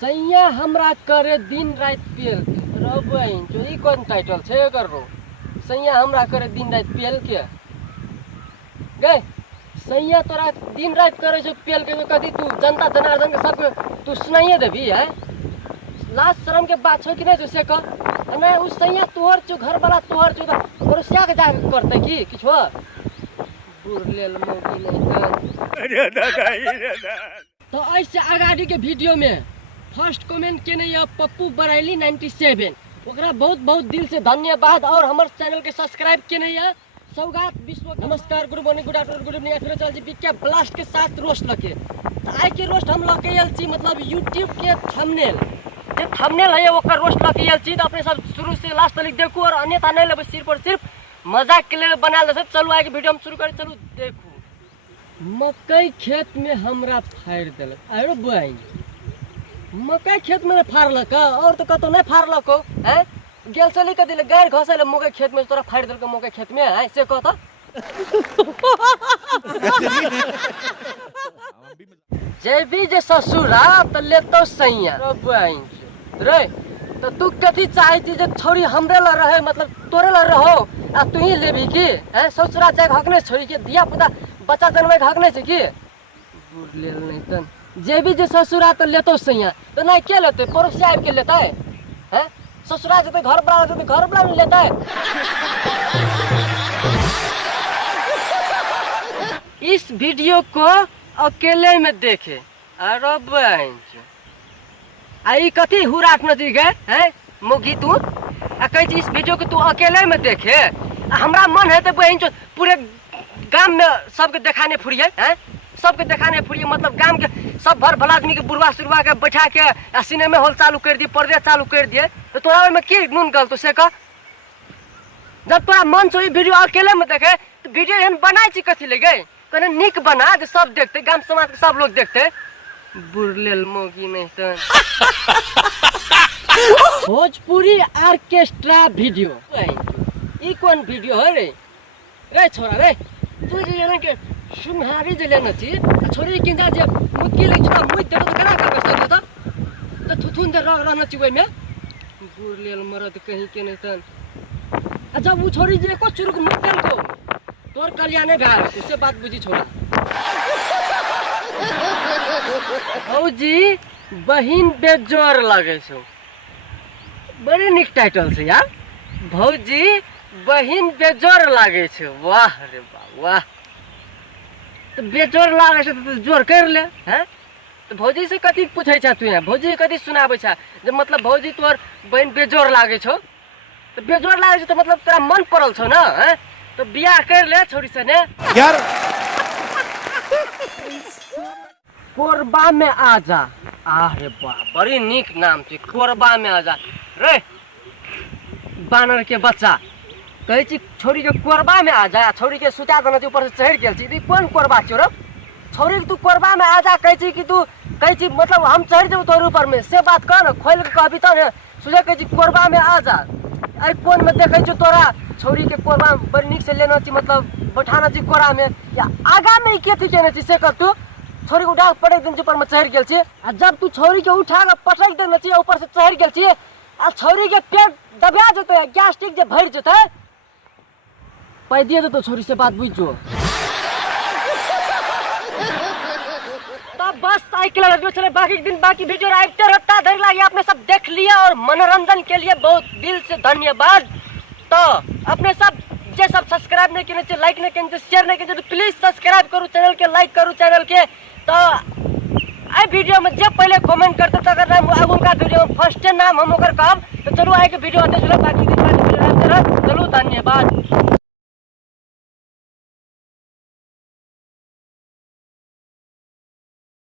सैया हमरा करे दिन रात पियल के रबइन जो ई कौन टाइटल छे एकर रो सैया हमरा करे दिन रात पियल के गए सैया तोरा दिन रात करे छो पियल के तो कदी तू जनता जनार्दन के सब तू सुनाइए देबी है लाज शर्म के बात छो कि नहीं से कह ना उस सैया तोहर जो घर वाला तोहर जो और क्या के जा करते की किछो दूर लेल मोगी नहीं अरे दादा तो ऐसे आगाड़ी के वीडियो में फर्स्ट कमेंट के नहीं पप्पू बराइली 97 ओकरा बहुत बहुत दिल से धन्यवाद और हमारे चैनल के सब्सक्राइब के नहीं है सौगात विश्व नमस्कार good morning good afternoon good evening फिर चल जी बिक्या ब्लास्ट के साथ रोस्ट लगे तो आई के रोस्ट हम लगे एलची मतलब यूट्यूब के थंबनेल ये थंबनेल है ओकर रोस्ट लगे एलची तो अपने सब शुरू से लास्ट तक देखो और अन्यथा नहीं लेबे सिर्फ और सिर्फ मजाक के लिए बनाल दे चलो आगे वीडियो हम शुरू करें चलो देखो मकई खेत में हमरा फाड़ दिल अरे बुआई मकई खेत में फाड़लक और तो कतो नहीं फाड़लक हैं गेल चली के दिले गाड़ घसले मकई खेत में तोरा फाड़ देलक मकई खेत में है से कह तो जेबी जे ससुरा त लेतो सैया रे बुआई रे तो तू कथी चाहे थी जे छोरी हमरे ला रहे मतलब तोरे ला रहो आ तू ही लेबी की हैं ससुरा जाके हकने छोरी के दिया पुता बच्चा जन्मे हक नहीं की बुर ले नहीं तन जे भी जे ससुरा तो लेतो सैया तो नहीं क्या लेते पड़ोसी आब के लेता है हैं ससुरा जते घर बड़ा जते घर बड़ा नहीं लेता है इस वीडियो को अकेले में देखे अरे बेंच आई कथी हुराट नदी गए हैं मोगी तू आ कह इस वीडियो को तू अकेले में देखे हमरा मन है तो बहन पूरे गांव में सबके दिखाने फुरिए हैं सबके दिखाने फुरिए मतलब गांव के सब भर भला आदमी के बुढ़वा सुरवा के बैठा के सिनेमा हॉल चालू कर दिए पर्दे चालू कर दिए तो तोरा में की नून गल तो से कह जब तोरा मन से वीडियो अकेले में देखे तो वीडियो एहन बनाई छी कथी ले गए कने निक बना जे सब देखते गांव समाज के सब लोग देखते बुरलेल मोगी नहीं तो भोजपुरी ऑर्केस्ट्रा वीडियो ई कौन वीडियो है रे रे छोरा रे तू जे ना के सुनहारी जे लेना छी छोरी किंजा जे मुक्की ले छोरा मुई ते तो कना कर सके तो थुथुन जे रहना छी ओइ में बुरलेल मरद कहीं के नहीं तन अच्छा वो छोरी जे को चुरुक मुक्तल को तोर कल्याणे भाई उससे बात बुझी छोरा भौजी बहिन बेजोर लगे छौ बड़ी निक टाइटल छै यार भौजी बहिन बेजोर लागे छौ वाह रे वाह तो बेजोर लागे छौ तो जोर कर ले हैं तो भौजी से कथी पूछै छ तू यहाँ भौजी कथी सुनाबै छ जे मतलब भौजी तोर बहिन बेजोर लागे छौ तो बेजोर लागे छौ तो मतलब तेरा मन पड़ल छौ ना हैं तो बियाह कर ले छोरी से ने यार कोरबा में आजा अरे वाह बड़ी निक नाम छै कोरबा में आजा रे बानर के बच्चा कहे छी छोरी के कोरबा में आ जा छोरी के सुता देना ऊपर से चढ़ गेल छी ई कौन कोरबा छ रे छोरी के तू कोरबा में आ जा कहे छी कि तू कहे छी मतलब हम चढ़ जाऊ तोर ऊपर में से बात कर न खोल के कहबी त ने सुले कहे छी कोरबा में आ जा आई फोन में देखे छ तोरा छोरी के कोरबा बड़ी निक से लेना छी मतलब बैठाना छी कोरा में या आगा में के थी केने छी से कर तू छोरी के उठा पटक दिन ऊपर में चढ़ गेल छी आ जब तू छोरी के उठा के पटक देना छी ऊपर से चढ़ गेल छी आ छोरी के पेट दबा जते गैस्ट्रिक जे भर जते पाई दिए तो छोरी से बात बुझ जो तब बस साइकिल वीडियो चले बाकी दिन बाकी वीडियो आते रहता धर लागे आपने सब देख लिया और मनोरंजन के लिए बहुत दिल से धन्यवाद तो अपने सब जे सब सब्सक्राइब नहीं किए लाइक नहीं किए शेयर नहीं किए तो प्लीज सब्सक्राइब करो चैनल के लाइक करो चैनल के तो आई वीडियो में जब पहले कमेंट करते तो अगर नाम उनका वीडियो फर्स्ट नाम हम ओकर कहब तो चलो आए के वीडियो आते चलो बाकी दिन बाकी वीडियो आते रह चलो धन्यवाद।